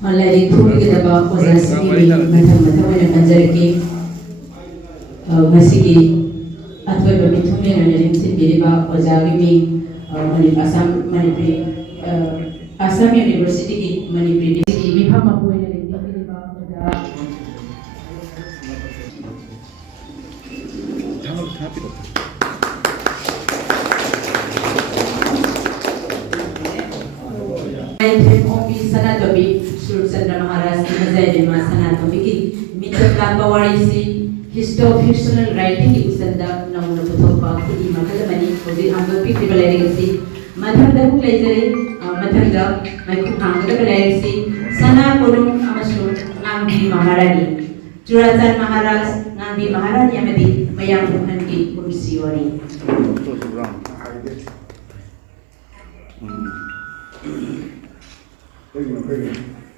Lairik thubigidaba ozasigi matham oina panjaraki ngasigi athoiba mithumlena rimsinbiriba ozagi ming Assam University ki Manipuri ki mifam apoina rimsinbiriba oza Nongmaithem ongbi Sanatombi Surchandra Maharaj ki Mazailema Sanatombi ki Sinlangba warisi histo-fictional writing ki usanda namuna puthokpa khudi makadamani hobi handokpi Lairik mathangda buk laijare mathangda Maikhum haangdokkhre Lairik Sanakonung amasung Ngangbi Maharani Chaothoklaba Maharaj Ngangbi Maharani amadi mayam ki kursi wari Thank you.